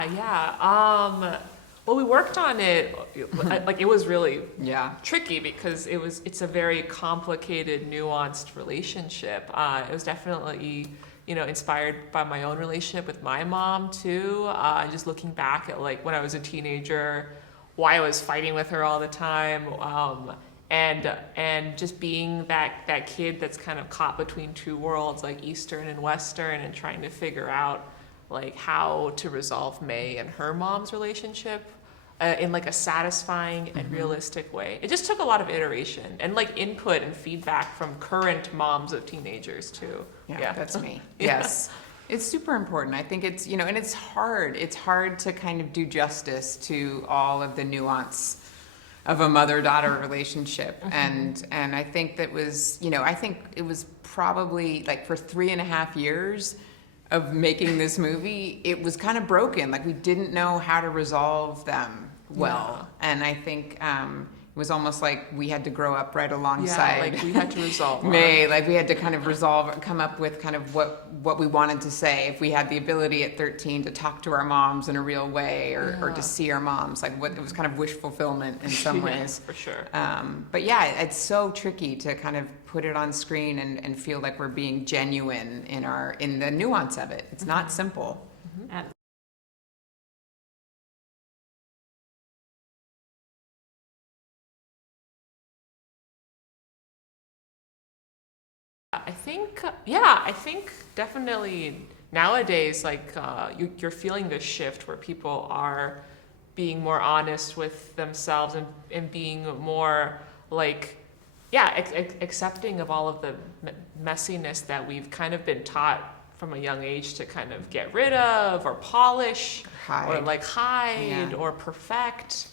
Yeah. Well, we worked on it. Like it was really Yeah. tricky because it's a very complicated, nuanced relationship. It was definitely inspired by my own relationship with my mom too. Just looking back at like when I was a teenager, why I was fighting with her all the time. And just being that kid that's kind of caught between two worlds, like Eastern and Western, and trying to figure out like how to resolve Mei and her mom's relationship in like a satisfying and realistic way. It just took a lot of iteration and like input and feedback from current moms of teenagers too. Yeah, that's me. Yeah. Yes. It's super important. I think it's, and it's hard. It's hard to kind of do justice to all of the nuance of a mother-daughter relationship. And I think that was, I think it was probably like for 3.5 years of making this movie, it was kind of broken. Like we didn't know how to resolve them well. Yeah. And I think it was almost like we had to grow up right alongside. Yeah, like we had to resolve Mei. Like we had to kind of come up with kind of what we wanted to say. If we had the ability at 13 to talk to our moms in a real way, or to see our moms, like what it was kind of wish fulfillment in some ways. For sure. But yeah, it's so tricky to kind of put it on screen and feel like we're being genuine in the nuance of it. It's not simple. And I think definitely nowadays, like you're feeling this shift where people are being more honest with themselves and being more like, accepting of all of the messiness that we've kind of been taught from a young age to kind of get rid of or polish or like hide or perfect.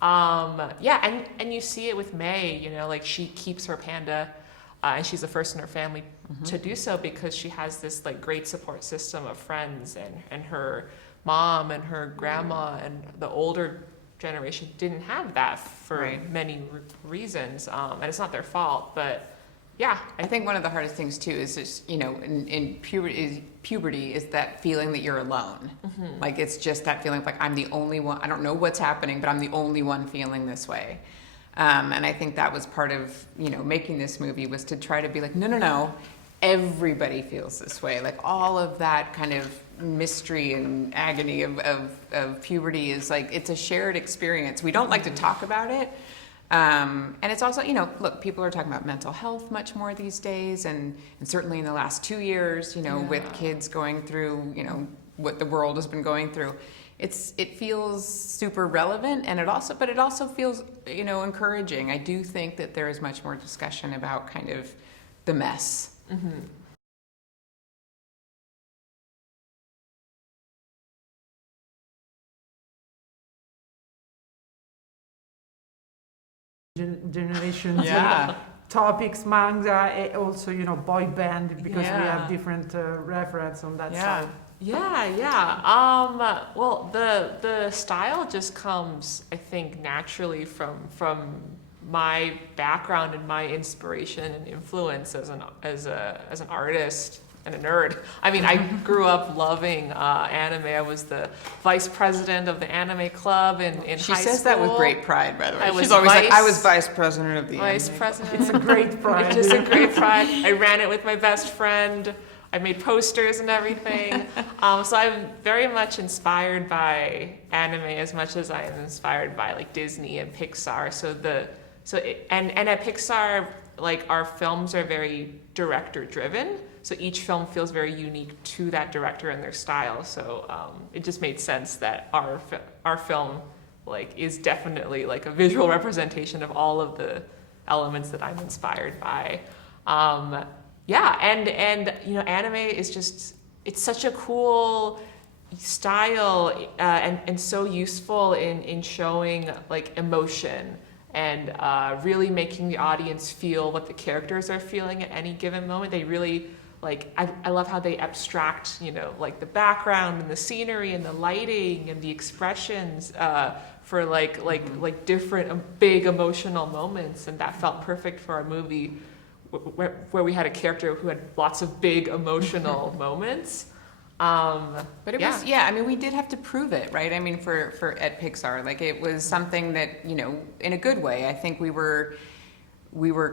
And you see it with Mei, like she keeps her panda. And she's the first in her family to do so because she has this like great support system of friends and her mom and her grandma and the older generation didn't have that for many reasons. And it's not their fault, but yeah. I think one of the hardest things too is just, in puberty is that feeling that you're alone. Like it's just that feeling of like I'm the only one. I don't know what's happening, but I'm the only one feeling this way. And I think that was part of, making this movie was to try to be like, no, everybody feels this way. Like all of that kind of mystery and agony of puberty is like, it's a shared experience. We don't like to talk about it. And it's also, look, people are talking about mental health much more these days. And certainly in the last 2 years, with kids going through, what the world has been going through. It feels super relevant, and it also feels, encouraging. I do think that there is much more discussion about kind of the mess. generations, topics, manga, and also boy band, because we have different reference on that side. Well, the style just comes, I think, naturally from my background and my inspiration and influence as an artist and a nerd. I mean, I grew up loving anime. I was the vice president of the anime club in high school. She says that with great pride, by the way. She's always like, I was vice president of the vice anime president. It's a great pride. It's just a great pride. I ran it with my best friend. I made posters and everything. So I'm very much inspired by anime as much as I am inspired by like Disney and Pixar. And at Pixar, like our films are very director driven. So each film feels very unique to that director and their style. So it just made sense that our film like is definitely like a visual representation of all of the elements that I'm inspired by. Anime is just, it's such a cool style and so useful in showing like emotion and really making the audience feel what the characters are feeling at any given moment. They really I love how they abstract, like the background and the scenery and the lighting and the expressions for like different big emotional moments, and that felt perfect for a movie where we had a character who had lots of big emotional moments. But it was, yeah, I mean, we did have to prove it, right? I mean, for at Pixar, like it was something that, you know, in a good way. I think we were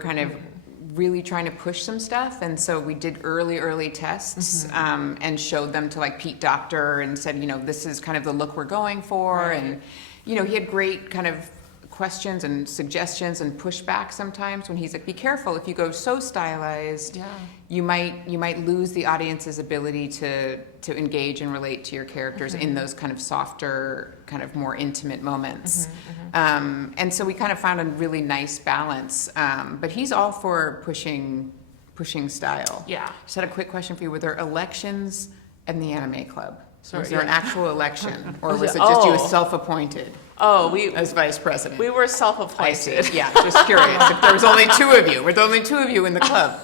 kind of really trying to push some stuff, and so we did early tests and showed them to like Pete Docter and said, you know, this is kind of the look we're going for, and you know, he had great kind of questions and suggestions and pushback sometimes when he's like, be careful, if you go so stylized, you might lose the audience's ability to engage and relate to your characters in those kind of softer, kind of more intimate moments. And so we kind of found a really nice balance. But he's all for pushing style. Yeah. Just had a quick question for you. Were there elections in the anime club? Sorry, Was there an actual election, or was it just Oh. you as self-appointed as vice president? We were I self-appointed. see. Yeah, just curious. If there was only two of you, were there only two of you in the club?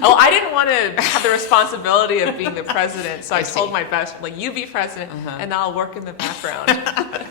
Oh, I didn't want to have the responsibility of being the president, so I told see. my best, like, you be president, and I'll work in the background.